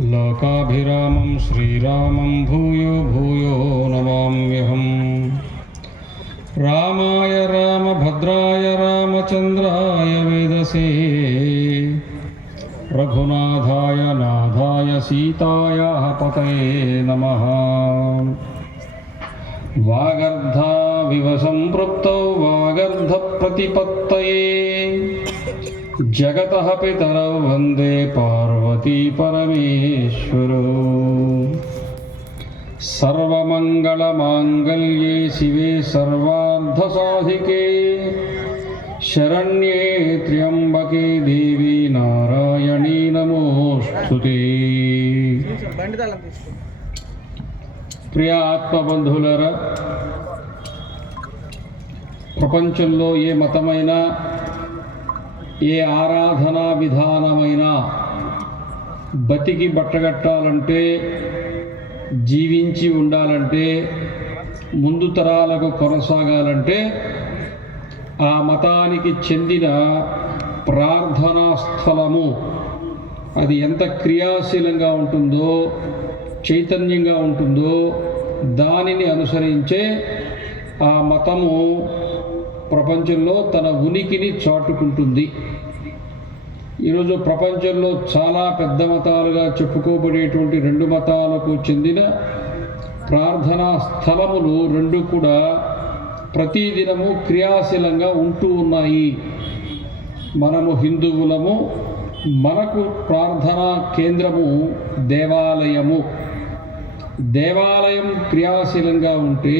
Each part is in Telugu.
లోకాభిరామం శ్రీరామం భూయో భూయో నమామ్యహం. రామాయ రామభద్రాయ రామచంద్రాయ వేదసే రఘునాథాయ నాథాయ సీతాయాః పతయే నమః. వాగర్ధావివ సంపృప్తౌ వాగర్ధ ప్రతిపత్తయే జగతః పితరౌ వందే పార్వతీ పరమేశ్వరౌ. సర్వమంగళమాంగళ్యే శివే సర్వార్థసాధికే శరణ్యే త్ర్యంబకే దేవి నారాయణీ నమోస్తుతే. ప్రియ ఆత్మబంధువులారా, ప్రపంచంలో ఏ మతమైనా ఏ ఆరాధనా విధానమైనా బతికి బట్టగట్టాలంటే, జీవించి ఉండాలంటే, ముందు తరాలకు కొనసాగాలంటే ఆ మతానికి చెందిన ప్రార్థనా స్థలము అది ఎంత క్రియాశీలంగా ఉంటుందో, చైతన్యంగా ఉంటుందో దానిని అనుసరించే ఆ మతము ప్రపంచంలో తన ఉనికిని చాటుకుంటుంది. ఈరోజు ప్రపంచంలో చాలా పెద్ద మతాలుగా చెప్పుకోబడేటువంటి రెండు మతాలకు చెందిన ప్రార్థనా స్థలములు రెండు కూడా ప్రతిదినము క్రియాశీలంగా ఉంటూ ఉన్నాయి. మనము హిందువులము, మనకు ప్రార్థనా కేంద్రము దేవాలయము. దేవాలయం క్రియాశీలంగా ఉంటే,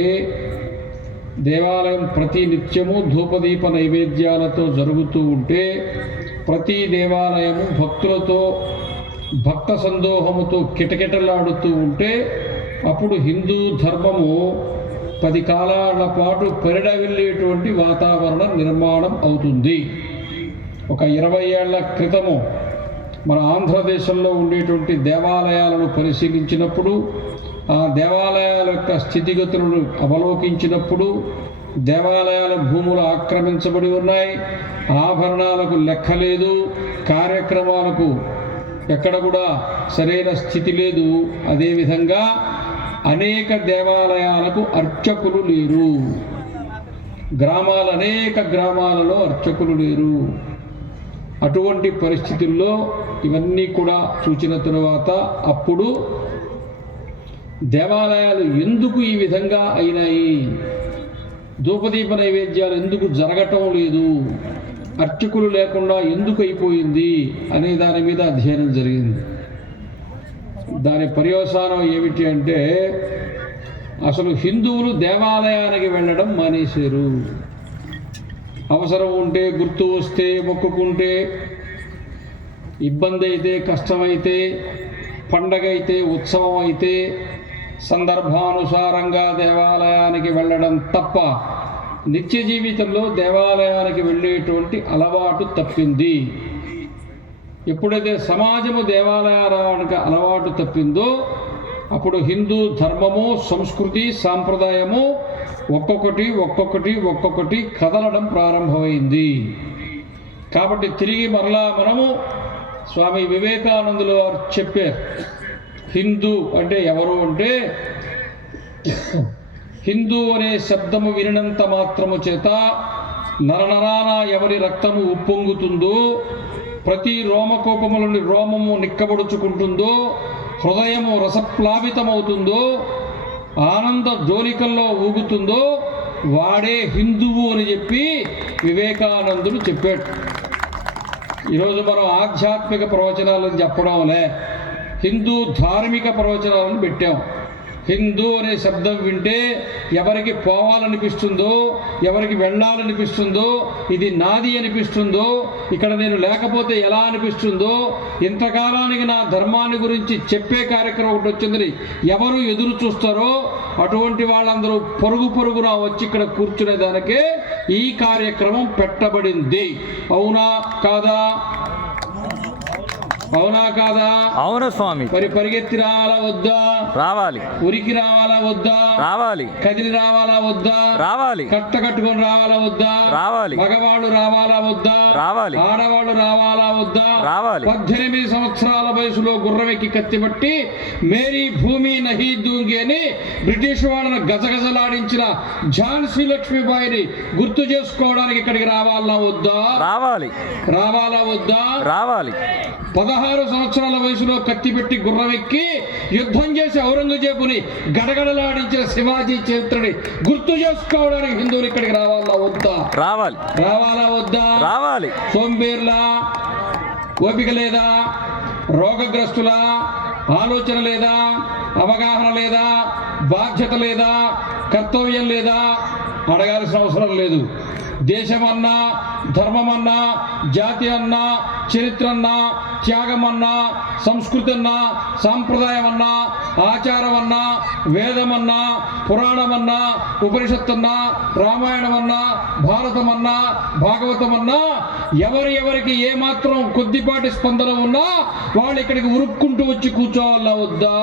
దేవాలయం ప్రతి నిత్యము ధూపదీప నైవేద్యాలతో జరుగుతూ ఉంటే, ప్రతి దేవాలయము భక్తులతో భక్త సందోహముతో కిటకిటలాడుతూ ఉంటే, అప్పుడు హిందూ ధర్మము 10 కాలాల పాటు పరిడవిల్లేటువంటి వాతావరణ నిర్మాణం అవుతుంది. ఒక 20 ఏళ్ల క్రితము మన ఆంధ్రదేశంలో ఉండేటువంటి దేవాలయాలను పరిశీలించినప్పుడు, ఆ దేవాలయాల యొక్క స్థితిగతులను అవలోకించినప్పుడు, దేవాలయాల భూములు ఆక్రమించబడి ఉన్నాయి, ఆభరణాలకు లెక్కలేదు, కార్యక్రమాలకు ఎక్కడ కూడా సరైన స్థితి లేదు. అదేవిధంగా అనేక దేవాలయాలకు అర్చకులు లేరు. అనేక గ్రామాలలో అర్చకులు లేరు. అటువంటి పరిస్థితుల్లో ఇవన్నీ కూడా చూచిన తరువాత అప్పుడు దేవాలయాలు ఎందుకు ఈ విధంగా అయినాయి, ధూపదీప నైవేద్యాలు ఎందుకు జరగటం లేదు, అర్చకులు లేకుండా ఎందుకు అయిపోయింది అనే దాని మీద అధ్యయనం జరిగింది. దాని పర్యవసానం ఏమిటి అంటే, అసలు హిందువులు దేవాలయానికి వెళ్ళడం మానేశారు. అవసరం ఉంటే, గుర్తు వస్తే, మొక్కుకుంటే, ఇబ్బంది అయితే, కష్టమైతే, పండగ అయితే, ఉత్సవం అయితే సందర్భానుసారంగా దేవాలయానికి వెళ్ళడం తప్ప నిత్య జీవితంలో దేవాలయానికి వెళ్ళేటువంటి అలవాటు తప్పింది. ఎప్పుడైతే సమాజము దేవాలయానికి అలవాటు తప్పిందో అప్పుడు హిందూ ధర్మము, సంస్కృతి, సాంప్రదాయము ఒక్కొక్కటి కదలడం ప్రారంభమైంది. కాబట్టి తిరిగి మరలా మనము స్వామి వివేకానందులు వారు చెప్పారు, హిందూ అంటే ఎవరు అంటే, హిందూ అనే శబ్దము వినినంత మాత్రము చేత నరనరాన ఎవరి రక్తము ఉప్పొంగుతుందో, ప్రతి రోమకోపములని రోమము నిక్కబడుచుకుంటుందో, హృదయము రసప్లావితమవుతుందో, ఆనంద జోలికల్లో ఊగుతుందో వాడే హిందువు అని చెప్పి వివేకానందుడు చెప్పాడు. ఈరోజు మనం ఆధ్యాత్మిక ప్రవచనాలను చెప్పడంలే, హిందూ ధార్మిక ప్రవచనాలను పెట్టాం. హిందూ అనే శబ్దం వింటే ఎవరికి పోవాలనిపిస్తుందో, ఎవరికి వెళ్ళాలనిపిస్తుందో, ఇది నాది అనిపిస్తుందో, ఇక్కడ నేను లేకపోతే ఎలా అనిపిస్తుందో, ఇంతకాలానికి నా ధర్మాన్ని గురించి చెప్పే కార్యక్రమం ఒకటి వచ్చిందని ఎవరు ఎదురు చూస్తారో అటువంటి వాళ్ళందరూ పరుగున వచ్చి ఇక్కడ కూర్చునే దానికే ఈ కార్యక్రమం పెట్టబడింది. అవునా కాదా? అవునా కాదా? అవును స్వామి. మరి పరిగెత్తి రావాలా వద్దా? రావాలి. ఉరికి రావాలా వద్దా? రావాలి. కదిలి రావాలా వద్దా? రావాలి. కట్ట కట్టుకొని రావాలా వద్దా? రావాలి. మగవాళ్ళు రావాలా వద్దా? రావాలి. ఆడవాళ్ళు రావాలా వద్దా? రావాలి. 18 సంవత్సరాల వయసులో గుర్రమెక్కి కత్తిబట్టి మేరీ భూమి నహీ దూంగి అని బ్రిటిష్ వాళ్ళను గజగజలాడించిన ఝాన్సీ లక్ష్మీబాయిని గుర్తు చేసుకోవడానికి ఇక్కడికి రావాలా వద్దా? రావాలి. రావాలా వద్దా? రావాలి. 16 సంవత్సరాల వయసులో కత్తిపెట్టి గుర్రమెక్కి యుద్ధం చేసి ఔరంగజేబుని గడగడలాడించిన శివాజీ చరిత్రని గుర్తు చేసుకోవడానికి హిందువులు ఇక్కడికి రావాలా వద్దా? రావాలి. రావాలా వద్దా? రావాలి. సోంబేర్లా, ఓపిక లేదా, రోగగ్రస్తుల, ఆలోచన లేదా, అవగాహన లేదా, బాధ్యత లేదా, కర్తవ్యం లేదా? అడగాల్సిన అవసరం లేదు. దేశమన్నా, ధర్మమన్నా, జాతి అన్నా, చరిత్ర అన్నా, త్యాగమన్నా, సంస్కృతి అన్నా, సాంప్రదాయం అన్నా, ఆచారం అన్నా, వేదమన్నా, పురాణమన్నా, ఉపనిషత్తన్నా, రామాయణమన్నా, భారతమన్నా, భాగవతమన్నా, ఎవరికి ఏమాత్రం కొద్దిపాటి స్పందన ఉన్నా వాళ్ళు ఇక్కడికి ఉరుక్కుంటూ వచ్చి కూర్చోవాలా వద్దా?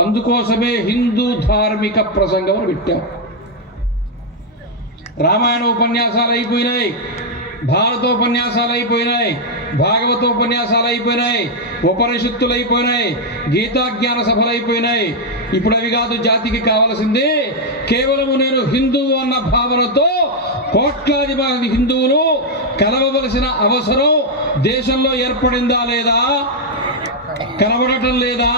అందుకోసమే హిందూ ధార్మిక ప్రసంగం పెట్టాం. రామాయణ ఉపన్యాసాలు అయిపోయినాయి, భారత ఉపన్యాసాలు అయిపోయినాయి, భాగవత ఉపన్యాసాలు అయిపోయినాయి, ఉపనిషత్తులు అయిపోయినాయి, గీతాజ్ఞాన సభలు అయిపోయినాయి. ఇప్పుడు అవి కాదు జాతికి కావలసింది. కేవలము నేను హిందువు అన్న భావనతో కోట్లాది మంది హిందువులు కలవవలసిన అవసరం దేశంలో ఏర్పడిందా లేదా? కనబడటం లేదా?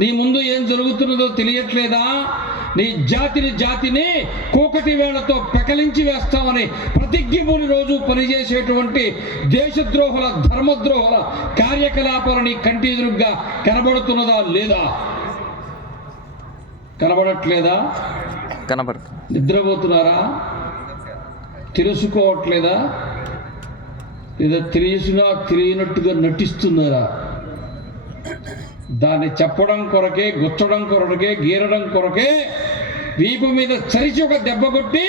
నీ ముందు ఏం జరుగుతున్నదో తెలియట్లేదా? నీ జాతిని కూకటి వేళ్లతో పెకలించి వేస్తామని ప్రతిజ్ఞమూని రోజు పనిచేసేటువంటి దేశద్రోహుల, ధర్మద్రోహుల కార్యకలాపాలని కంటి ఎదురుగా కనబడుతున్నదా లేదా? కనబడట్లేదా? కనబడుతుంది. నిద్రపోతున్నారా? తెలుసుకోవట్లేదా? లేదా తెలిసినా తెలియనట్టుగా నటిస్తున్నారా? దాన్ని చెప్పడం కొరకే, గుచ్చడం కొరకే, గీరడం కొరకే వీపు మీద చరిచి ఒక దెబ్బ కొట్టి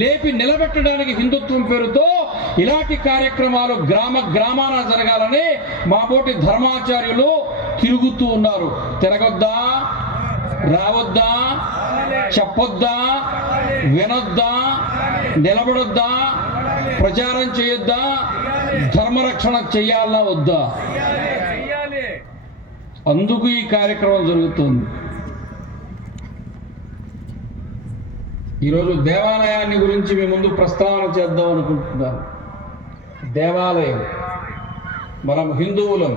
లేపి నిలబెట్టడానికి హిందుత్వం పేరుతో ఇలాంటి కార్యక్రమాలు గ్రామాన జరగాలని మా పోటీ ధర్మాచార్యులు తిరుగుతూ ఉన్నారు. తిరగొద్దా? రావద్దా? చెప్పొద్దా? వినొద్దా? నిలబడొద్దా? ప్రచారం చేయొద్దా? ధర్మరక్షణ చెయ్యాలా వద్దా? అందుకు ఈ కార్యక్రమం జరుగుతుంది. ఈరోజు దేవాలయాన్ని గురించి మీ ముందు ప్రస్తావన చేద్దాం అనుకుంటున్నాను. దేవాలయం, మనం హిందువులం.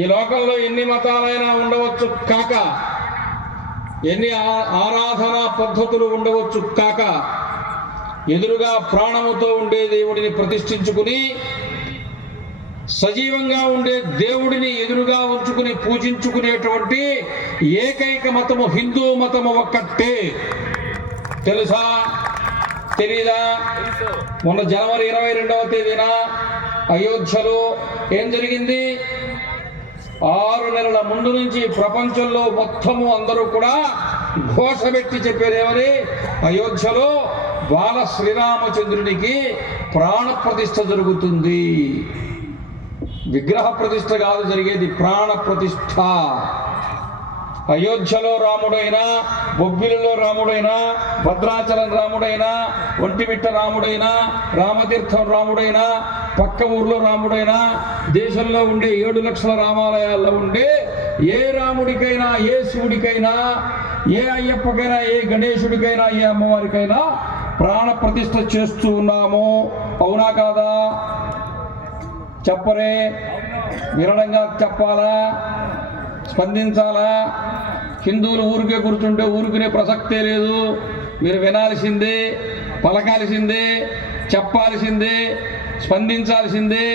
ఈ లోకంలో ఎన్ని మతాలైనా ఉండవచ్చు కాక, ఎన్ని ఆరాధనా పద్ధతులు ఉండవచ్చు కాక, ఎదురుగా ప్రాణముతో ఉండే దేవుడిని ప్రతిష్ఠించుకుని, సజీవంగా ఉండే దేవుడిని ఎదురుగా ఉంచుకుని పూజించుకునేటువంటి ఏకైక మతము హిందూ మతము ఒక్కటే. తెలుసా? తెలీదా? మొన్న జనవరి 22వ తేదీన అయోధ్యలో ఏం జరిగింది? 6 నెలల ముందు నుంచి ప్రపంచంలో మొత్తము అందరూ కూడా ఘోష పెట్టి చెప్పేదేమని, అయోధ్యలో బాల శ్రీరామచంద్రునికి ప్రాణ ప్రతిష్ఠ జరుగుతుంది. విగ్రహ ప్రతిష్ఠ కాదు జరిగేది, ప్రాణ ప్రతిష్ఠ. అయోధ్యలో రాముడైనా, బొబ్బిలిలో రాముడైనా, భద్రాచలం రాముడైనా, ఒంటిమిట్ట రాముడైనా, రామతీర్థం రాముడైనా, పక్క ఊర్లో రాముడైనా, దేశంలో ఉండే 7 లక్షల రామాలయాల్లో ఉండే ఏ రాముడికైనా, ఏ శివుడికైనా, ఏ అయ్యప్పకైనా, ఏ గణేశుడికైనా, ఏ అమ్మవారికైనా ప్రాణ ప్రతిష్ఠ చేస్తూ ఉన్నాము. అవునా కాదా? చెప్పరే? వినడంగా చెప్పాలా? స్పందించాలా? హిందువులు ఊరికే కూర్చుంటే ఊరుకునే ప్రసక్తే లేదు. మీరు వినాల్సిందే, పలకాల్సిందే, చెప్పాల్సిందే, స్పందించాల్సిందే.